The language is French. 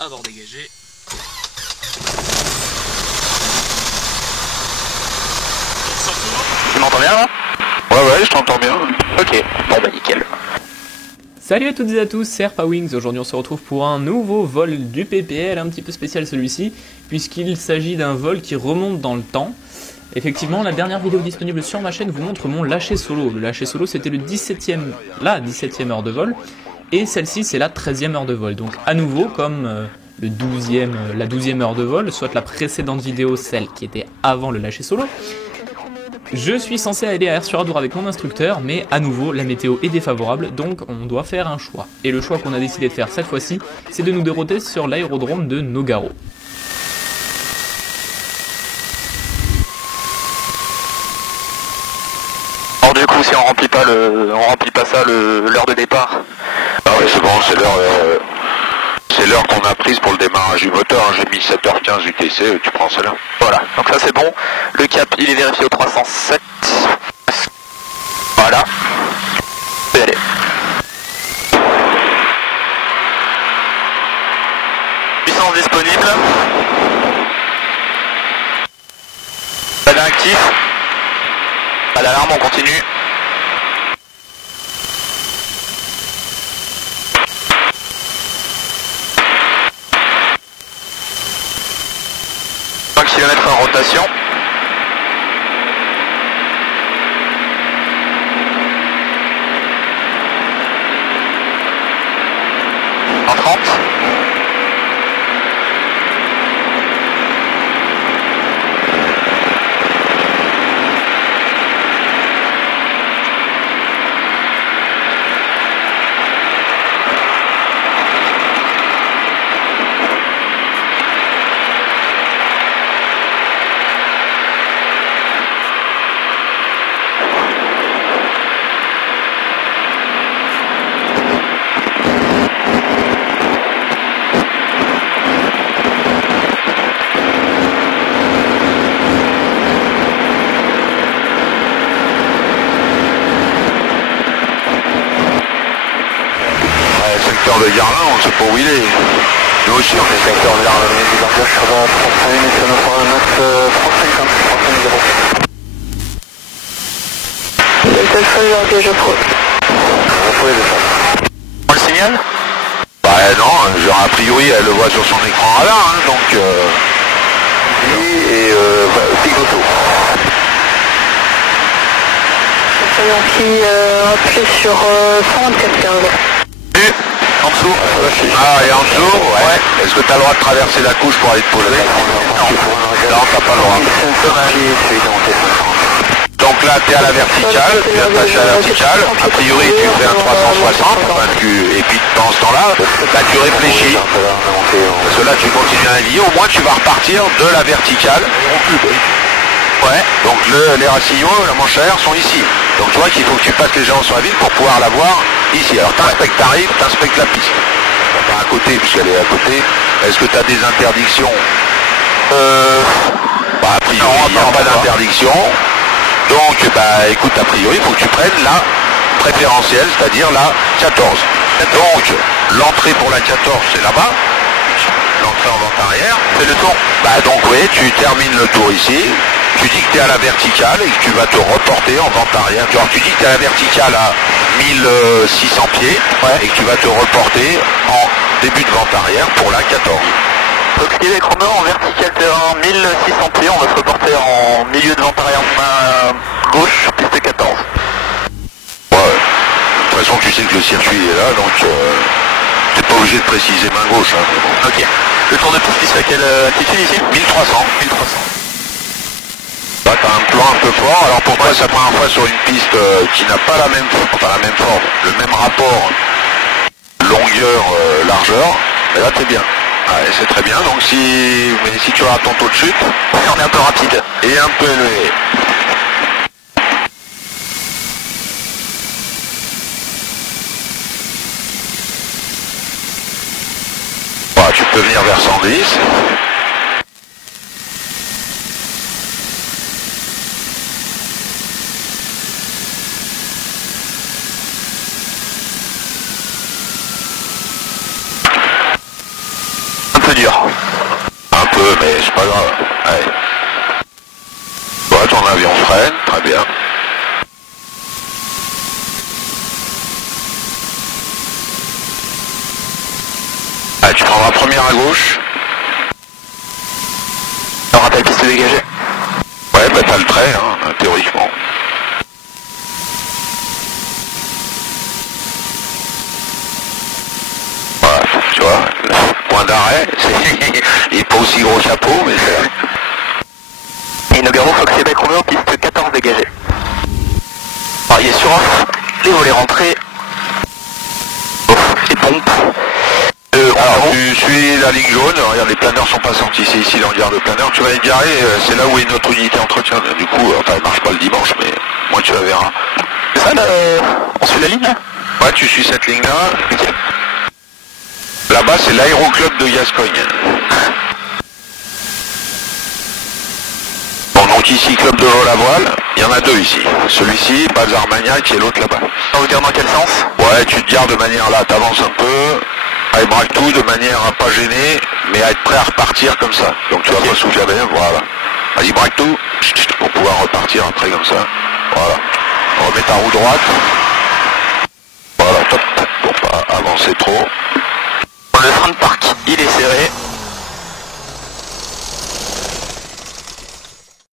à bord dégagé. Tu m'entends bien là? Ouais, je t'entends bien. Ok, bon bah nickel. Salut à toutes et à tous, c'est RpaWings. Aujourd'hui on se retrouve pour un nouveau vol du PPL, un petit peu spécial celui-ci, puisqu'il s'agit d'un vol qui remonte dans le temps. Effectivement, la dernière vidéo disponible sur ma chaîne vous montre mon lâcher solo. Le lâcher solo c'était la 17e heure de vol, et celle-ci c'est la 13e heure de vol. Donc à nouveau, comme la 12e heure de vol, soit la précédente vidéo, celle qui était avant le lâcher solo, je suis censé aller à Air-sur-Adour avec mon instructeur, mais à nouveau la météo est défavorable, donc on doit faire un choix. Et le choix qu'on a décidé de faire cette fois-ci, c'est de nous dérouter sur l'aérodrome de Nogaro. Alors du coup si on remplit pas ça l'heure de départ. Ah ouais, c'est bon, c'est l'heure qu'on a prise pour le démarrage du moteur. J'ai mis 7h15 UTC, tu prends celle-là. Voilà, donc ça c'est bon. Le cap il est vérifié au 307. Voilà. Je vais aller. Puissance disponible. Pas actif. À l'alarme on continue. Kilomètres en rotation. En 30. Secteur de Garlin, on sait pas où il est. Nous aussi on est secteur de Garlin. On le signale? Bah non, genre a priori elle le voit sur son écran radar, hein, donc Pigoto. Qui appuie sur 124.15. En dessous. Ah, et en dessous, ouais. Est-ce que tu as le droit de traverser la couche pour aller te poser? Non, t'as pas le droit. Donc là, tu es à la verticale, tu es attaché à la verticale. A priori, tu fais un 360, et puis dans ce temps-là, bah, tu réfléchis. Parce que là, tu continues à naviguer, au moins tu vas repartir de la verticale. Ouais, donc les racignons, la manche arrière sont ici. Donc tu vois qu'il faut que tu passes les gens sur la ville pour pouvoir la voir ici. Alors t'inspectes ta rive, t'inspectes la piste. Pas à côté, puisqu'elle est à côté. Est-ce que tu as des interdictions? Bah a priori, il n'y a pas d'interdiction. Donc bah écoute, a priori, il faut que tu prennes la préférentielle, c'est-à-dire la 14. Donc l'entrée pour la 14, c'est là-bas. L'entrée en vente arrière. C'est le tour. Bah donc oui, tu termines le tour ici. Tu dis que tu es à la verticale et que tu vas te reporter en vente arrière. Genre tu dis que tu es à la verticale à 1600 pieds et que tu vas te reporter en début de vente arrière pour la 14. Donc ce qui est chrono en vertical terrain 1600 pieds, on va se reporter en milieu de vente arrière main gauche, piste 14. Ouais. De toute façon tu sais que le circuit est là, donc t'es pas obligé de préciser main gauche. Hein, mais bon. Ok. Le tour de piste il se fait à quelle altitude ici? 1300. 1300. Là, t'as un plan un peu fort, alors pour toi c'est la première fois sur une piste qui n'a pas la même forme, le même rapport longueur-largeur, et là t'es bien. Ouais, c'est très bien, donc mais si tu as ton taux de chute, On est un peu rapide. et un peu élevé. Voilà, tu peux venir vers 110. peu dur. Un peu, mais c'est pas grave. Allez. Toi, ton avion freine, très bien. Allez, tu prends la première à gauche. On rappelle piste dégagée. Ouais, bah t'as le trait, hein, théoriquement. Voilà, tu vois, point d'arrêt, il n'est pas aussi gros chapeau, mais c'est... Et Nogaro Fox Québec Romeo, piste 14 dégagée. Alors, il est sur off, les volets rentrés. Off et pompe. Alors tu suis la ligne jaune, regarde les planeurs sont pas sortis, c'est ici l'hangar de planeur, tu vas être garé, c'est là où est notre unité entretien, du coup, enfin elle marche pas le dimanche, mais moi tu la verras. C'est ça, on suit la ligne là? Ouais, tu suis cette ligne là. Là-bas c'est l'aéroclub de Gascogne. Bon, donc ici club de vol à voile, il y en a deux ici, celui-ci, base Armagnac et l'autre là-bas. On va vous dire dans quel sens? Ouais, tu te gardes de manière là, t'avances un peu, allez, braque tout de manière à pas gêner, mais à être prêt à repartir comme ça. Donc tu vas pas souffler bien, voilà. Vas-y, braque tout, pour pouvoir repartir après comme ça. Voilà. On remet ta roue droite. Voilà, top, pour pas avancer trop.